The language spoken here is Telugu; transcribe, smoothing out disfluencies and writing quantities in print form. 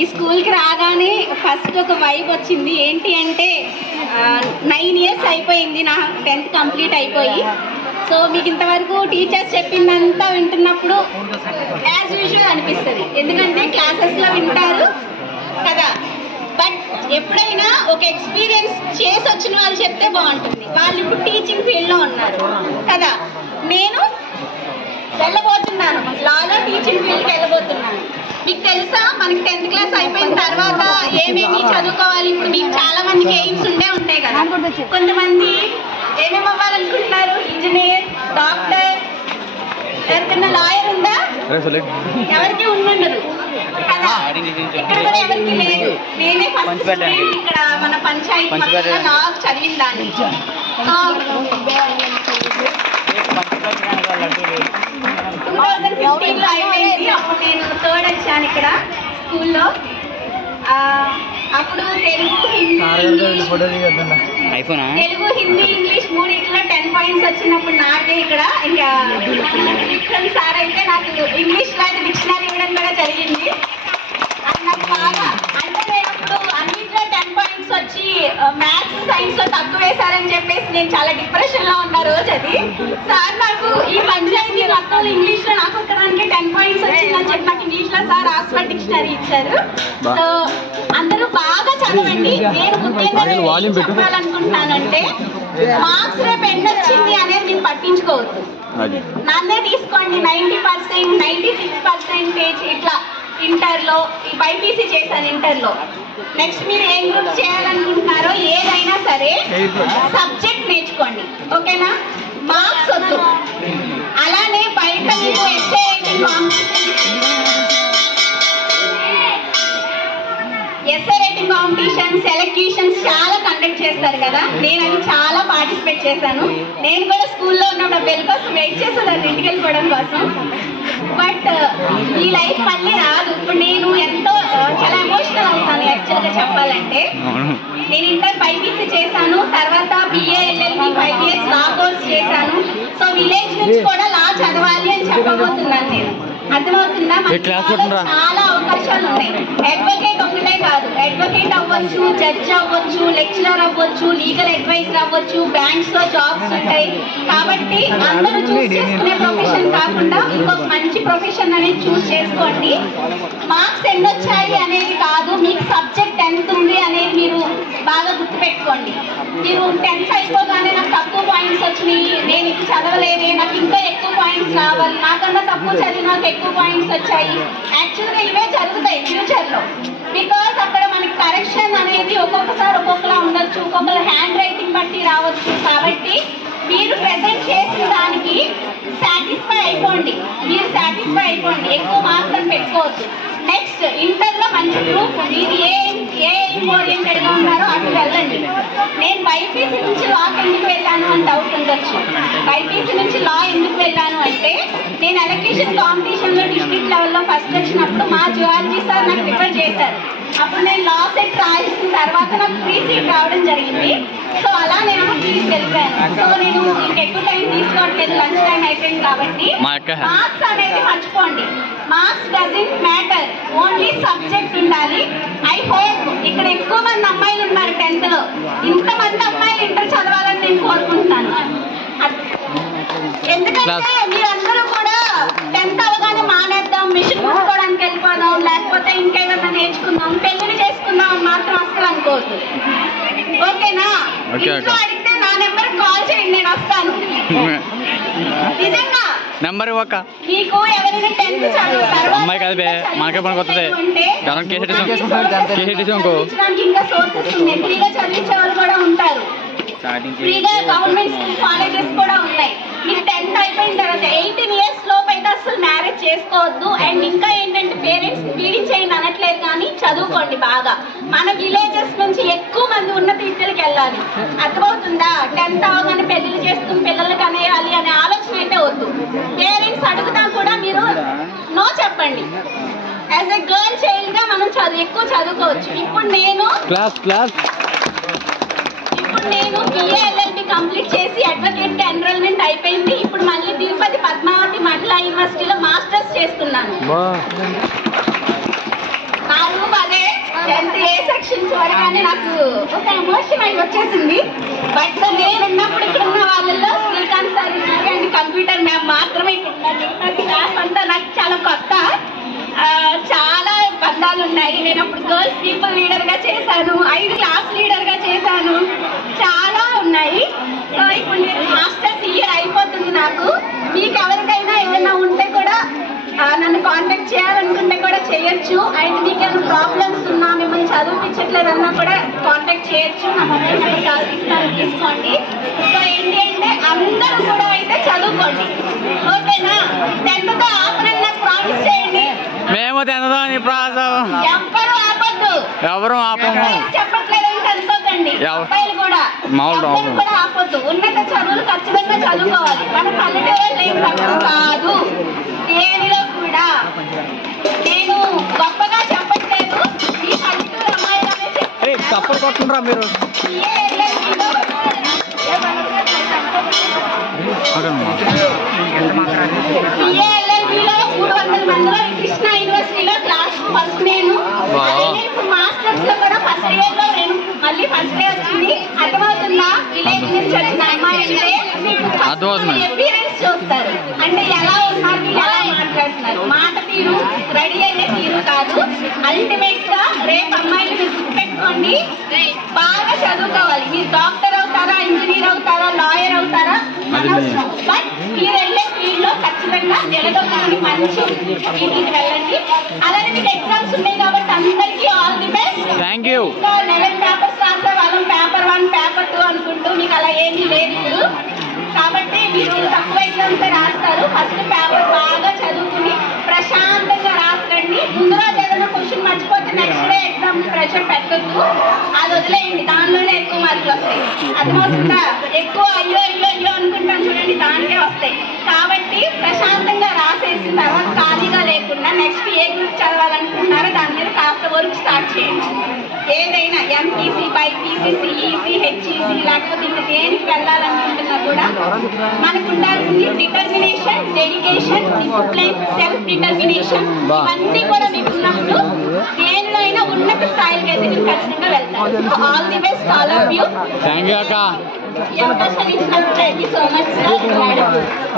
ఈ స్కూల్కి రాగానే ఫస్ట్ ఒక వైబ్ వచ్చింది. ఏంటి అంటే 9 years అయిపోయింది నా 10th కంప్లీట్ అయిపోయి. సో మీకు ఇంతవరకు టీచర్స్ చెప్పిందంతా వింటున్నప్పుడు యాజ్ యూజువల్ అనిపిస్తుంది, ఎందుకంటే క్లాసెస్లో వింటారు కదా. బట్ ఎప్పుడైనా ఒక ఎక్స్పీరియన్స్ చేసి వచ్చిన వాళ్ళు చెప్తే బాగుంటుంది. వాళ్ళు ఇప్పుడు టీచింగ్ ఫీల్డ్లో ఉన్నారు కదా. నేను వెళ్ళబోతున్నాను, లాలో టీచింగ్ ఫీల్డ్కి వెళ్ళబోతున్నాను. మీకు తెలుసా, మనకి 10th క్లాస్ అయిపోయిన తర్వాత ఏమేమి చదువుకోవాలి. ఇప్పుడు మీకు చాలా మందికి ఎయిమ్స్ ఉంటాయి కదా. కొంతమంది ఏమేమి అవ్వాలనుకుంటున్నారు? ఇంజనీర్, డాక్టర్, ఎవరికన్నా లాయర్ ఉందా? ఎవరికి ఉండరు కదా. ఇక్కడ కూడా ఎవరికి లేదు. నేనే ఫస్ట్ ఇక్కడ మన పంచాయతీ లా చదివిన దాన్ని. 2015లో అయిపోయింది. అప్పుడు నేను 3rd వచ్చాను ఇక్కడ స్కూల్లో. అప్పుడు తెలుగు, హిందీ, ఇంగ్లీష్ మూడింటిలో 10 points వచ్చినప్పుడు నాకే ఇక్కడ ఇంకా డిక్షనరీ సార్ అయితే నాకు ఇంగ్లీష్లో అయితే డిక్షనరీ ఇవ్వడం కూడా జరిగింది. అది నాకు బాగా, అంటే నేను ఇప్పుడు అన్నింటిలో 10 points వచ్చి మ్యాథ్స్, సైన్స్లో తక్కువ వేశారని చెప్పేసి నేను చాలా డిప్రెషన్లో ఉన్న రోజు అది. సార్ నాకు ఈ పంచాయతీ మొత్తం ఇంగ్లీష్లో నాకు ఒక్కడానికి 10 points వచ్చిందని చెప్పి నాకు ఇంగ్లీష్లో సార్ ఆక్స్ఫర్డ్ డిక్షనరీ ఇచ్చారు. సో అందరూ బాగా చదవండి. నేను ముఖ్యంగా చెప్పాలనుకుంటున్నానంటే, మార్క్స్ రేపు ఎన్ని వచ్చింది అనేది మీరు పట్టించుకోవద్దు. నన్నే తీసుకోండి, 90%, 96% ఇట్లా ఇంటర్లో. ఈ బైపీసీ చేశాను ఇంటర్లో. నెక్స్ట్ మీరు ఏం గ్రూప్ చేయాలనుకుంటున్నారో ఏదైనా సరే సబ్జెక్ట్ నేర్చుకోండి, ఓకేనా? మార్క్స్ వద్దు. అలానే బయట మీకు ఎస్ఏ రైటింగ్ కాంపిటీషన్స్, ఎలక్యూషన్స్ చాలా కండక్ట్ చేస్తారు కదా. నేను అది చాలా పార్టిసిపేట్ చేశాను. నేను కూడా స్కూల్లో ఉన్నప్పుడు బెల్ కోసం వెయిట్ చేసేదాన్ని ఇంటికి వెళ్ళిపోవడం కోసం. బట్ ఈ లైఫ్ మళ్ళీ రాదు. ఇప్పుడు నేను ఎంతో చాలా ఎమోషనల్ అవుతాను యాక్చువల్గా చెప్పాలంటే. నేను ఇంటర్ బైపీసీ చేశాను, తర్వాత BA LLB 5 years లా కోర్స్ చేశాను. సో విలేజ్ నుంచి కూడా లా చదవాలి అని చెప్పబోతున్నాను నేను. అర్థమవుతుందా? చాలా అవకాశాలు ఉన్నాయి. అడ్వకేట్ ఒకటే కాదు, అడ్వకేట్ అవ్వచ్చు, జడ్జ్ అవ్వచ్చు, లెక్చరర్ అవ్వచ్చు, లీగల్ అడ్వైజర్ అవ్వచ్చు, బ్యాంక్స్ లో జాబ్స్ ఉంటాయి. కాబట్టి అందరూ చూస్ చేసుకునే ప్రొఫెషన్ కాకుండా ఇంకొక మంచి ప్రొఫెషన్ అనేది చూస్ చేసుకోండి. మార్క్స్ ఎన్ని వచ్చాయి అనేది కాదు, మీకు సబ్జెక్ట్ ఎంత ఉంది అనేది మీరు బాగా గుర్తుపెట్టుకోండి. మీరు 10th అయిపోగానే నాకు తక్కువ పాయింట్స్ వచ్చినాయి, నేను ఇది చదవలేదే, నాకు ఇంకా ఎక్కువ పాయింట్స్ రావాలి, నాకన్నా తక్కువ చదివి నాకు ఎక్కువ పాయింట్స్ వచ్చాయి. యాక్చువల్గా ఇవే జరుగుతాయి ఫ్యూచర్లో. బికాస్ అక్కడ మనకి కరెక్షన్ అనేది ఒక్కొక్కసారి ఒక్కొక్కలా ఉండొచ్చు, ఒక్కొక్కరు హ్యాండ్ రైటింగ్ బట్టి రావచ్చు. కాబట్టి మీరు ప్రెజెంట్ చేసిన దానికి సాటిస్ఫై అయిపోండి, మీరు సాటిస్ఫై అయిపోండి. ఎక్కువ మార్క్స్ అని పెట్టుకోవచ్చు. నెక్స్ట్ ఇంటర్లో మంచి గ్రూప్, మీరు ఏ ఓరియంటెడ్గా ఉన్నారో అటు వెళ్ళండి. నేను బైపీసీ నుంచి లాకి ఎందుకు వెళ్ళాను అని డౌట్ ఉండొచ్చు. బైపీసీ నుంచి లా ఎందుకు వెళ్ళాను అంటే, నేను ఎలక్యూషన్ కాంపిటీషన్లో డిస్ట్రిక్ట్ లెవెల్లో ఫస్ట్ వచ్చినప్పుడు మా జువాలజీ సార్ నాకు ప్రిఫర్ చేశారు. అప్పుడు నేను లా సెట్ రాసిన తర్వాత నాకు ఫ్రీ సీట్ రావడం జరిగింది. సో అలా నేను ఫీజు వెళ్ళిపోయాను. సో నేను ఇంకెక్కువ టైం తీసుకోవట్లేదు, లంచ్ టైం అయిపోయింది కాబట్టి. మార్క్స్ అనేది మర్చిపోండి, marks doesn't matter, only subject ఉండాలి. ఐ హోప్ ఇక్కడ ఎక్కువ మంది అమ్మాయిలు ఉన్నారు 10th లో. ఇంతమంది అమ్మాయిలు ఇంటర్ చదవాలని నేను కోరుకుంటున్నాను. ఎందుకంటే మీరందరూ కూడా 10th అవగానే మానేద్దాం, మిషన్ కుట్టుకోవడానికి వెళ్ళిపోదాం, లేకపోతే ఇంకేదన్నా నేర్చుకుందాం, పెళ్లి చేసుకుందాం అని మాత్రం అస్సలు అనుకోవద్దు, ఓకేనా? ఇంట్లో అడిగితే నా నెంబర్ కాల్ చేయండి, నేను వస్తాను. నిజంగా నెంబర్ ఇవ్వక మీకు ఎవరైనా 10th చదువుతారు అమ్మాయి కాదు మనకే పనికి వస్తుంది. ఇంకా సోర్సెస్ ఉన్నాయి, ఫ్రీగా చదివించే వాళ్ళు కూడా ఉంటారు. ఫ్రీగా గవర్నమెంట్ స్కూల్ కాలేజెస్ కూడా ఉన్నాయి. మీరు 10th అయిపోయిన తర్వాత 18 years లోపు అయితే అసలు మ్యారేజ్ చేసుకోవద్దు. అండ్ ఇంకా ఏంటంటే పేరెంట్స్ పీడించేయండి అనట్లేదు, కానీ చదువుకోండి బాగా. మన విలేజెస్ నుంచి ఎక్కువ మంది ఉన్నత విద్యలకు వెళ్ళాలి, అర్థమవుతుందా? 10th అవగానే పెళ్లిళ్ళు చేసుకుని పిల్లలకి అనేయాలి అనే ఆలోచన అయితే వద్దు. పేరెంట్స్ అడుగుతా కూడా మీరు నో చెప్పండి. యాజ్ ఎ గర్ల్ చైల్డ్ గా మనం ఎక్కువ చదువుకోవచ్చు. ఇప్పుడు ఇప్పుడు నేను BA-LLB కంప్లీట్ చేసి అడ్వకేట్ ఎన్రోల్మెంట్ అయిపోయింది. ఇప్పుడు మళ్ళీ తిరుపతి పద్మావతి మహిళా యూనివర్సిటీలో మాస్టర్స్ చేస్తున్నాను. నా రూమ్ అదే 10th A సెక్షన్ చూడగానే నాకు ఒక ఎమోషన్ అయి వచ్చేసింది. బట్ నేనున్నప్పుడు ఇక్కడ ఉన్న వాళ్ళలో శ్రీకాంత్ సార్ ఉన్నారు అండ్ కంప్యూటర్ మ్యామ్ మాత్రమే ఇక్కడ ఉన్నారు. నాకు క్లాస్ అంతా నాకు చాలా కొత్త, చాలా బంధాలు ఉన్నాయి. నేను అప్పుడు గర్ల్స్ పీపుల్ లీడర్గా చేశాను, 5 క్లాస్ లీడర్గా చేశాను, చాలా ఉన్నాయి. సో ఇప్పుడు నేను మాస్టర్స్ ఇయర్ అయిపోతుంది. నాకు మీకు ఎవరికైనా ఏమైనా ఉంటే కూడా నన్ను కాంటాక్ట్ చేయాలనుకుంటే కూడా చేయొచ్చు. అండ్ మీకు ఏమైనా ప్రాబ్లమ్స్ ఉన్నా, మిమ్మల్ని చదివించట్లేదన్నా కూడా కాంటాక్ట్ చేయొచ్చు. నా మొబైల్ నెంబర్ కాల్ తీసుకోండి. సో ఏంటి అంటే అందరూ కూడా అయితే చదువుకోండి, ఓకేనా? 10th తో ఆపనని నాకు ప్రామిస్ చేయండి. మేము తినదాం ఎవ్వరు ఆపొద్దు, ఎవరు ఆపము చెప్పట్లేదంటే అనుకోకండి. అబ్బాయిలు కూడా ఎవ్వరు కూడా ఆపొద్దు. ఉన్నత చదువులు ఖచ్చితంగా చదువుకోవాలి. మన పల్లెటూరు ఏం తక్కువ కాదు దేనిలో కూడా. నేను గొప్పగా చెప్పట్లేదు, ఈ పల్లెటూరు అమ్మాయిలనే తప్పుడు కొట్టుండ్రా మీరు. BA-LLB-లో 300 మందిలో కృష్ణా యూనివర్సిటీలో క్లాస్ ఫస్ట్ నేను. ఇప్పుడు మాస్టర్స్ లో కూడా ఫస్ట్ ఇయర్ లో నేను మళ్ళీ ఫస్ట్ ఇయర్ వచ్చింది. అర్థమవుతుందా? విలేజ్ నుంచి వచ్చిన అమ్మాయి అంటే అపీరెన్స్ చూస్తారు, అంటే ఎలా ఉన్నారు, ఎలా మాట్లాడుతున్నారు, మాట తీరు, రెడీ అయ్యే తీరు కాదు. అల్టిమేట్ గా రేపు అమ్మాయిలు మీరు గుర్తుపెట్టుకోండి, బాగా చదువుకోవాలి. మీరు డాక్టర్ అవుతారా, ఇంజనీర్ అవుతారా, లాయర్ అవుతారా అనవసరం. బట్ మీరు వెళ్ళే ఫీల్డ్ లో ఖచ్చితంగా నిలదొక్కడానికి మంచి ఫీల్డ్కి వెళ్ళండి. అలానే మీకు ఎగ్జామ్స్ ఉన్నాయి కాబట్టి అందరికీ all the best. Thank you. 11 papers రాసే వాళ్ళం పేపర్ 1 పేపర్ 2 అనుకుంటూ మీకు అలా ఏమీ లేదు ఇప్పుడు. కాబట్టి మీరు తక్కువ ఎగ్జామ్స్ రాస్తారు. ఫస్ట్ పేపర్ బాగా చదువుకుని ప్రశాంతంగా రాసుకోండి. ముందు రోజు ఏదైనా క్వశ్చన్ మర్చిపోతే నెక్స్ట్ డే ఎగ్జామ్ ప్రెషర్ పెట్టద్దు, అది వదిలేయండి. దానిలోనే ఎక్కువ మార్కులు వస్తాయి. అర్థమవుతుందా? ఎక్కువ అయ్యో అయ్యో అయ్యో అనుకుంటాం చూడండి, దానికే వస్తాయి. కాబట్టి ప్రశాంతంగా రాసేసిన తర్వాత ఖాళీగా లేకుండా నెక్స్ట్ ఏ గ్రూప్ చదవాలనుకుంటున్నారో దాని మీద కాస్త వర్క్ స్టార్ట్ చేయండి. ఏదైనా MPC, BPC, CEC, HEC లేకపోతే ఇంకా దేనికి వెళ్ళాలనుకుంటున్నా కూడా మనకు ఉండాల్సింది determination, dedication, discipline, self determination. ఇవన్నీ కూడా మీకు ఉన్నప్పుడు దేనిలో అయినా ఉన్నత స్థాయికి అయితే మీరు ఖచ్చితంగా వెళ్తారు. All the best all of you. Thank you అక్క. ఈ అవకాశాన్ని ఇచ్చినందుకు thank you so much sir.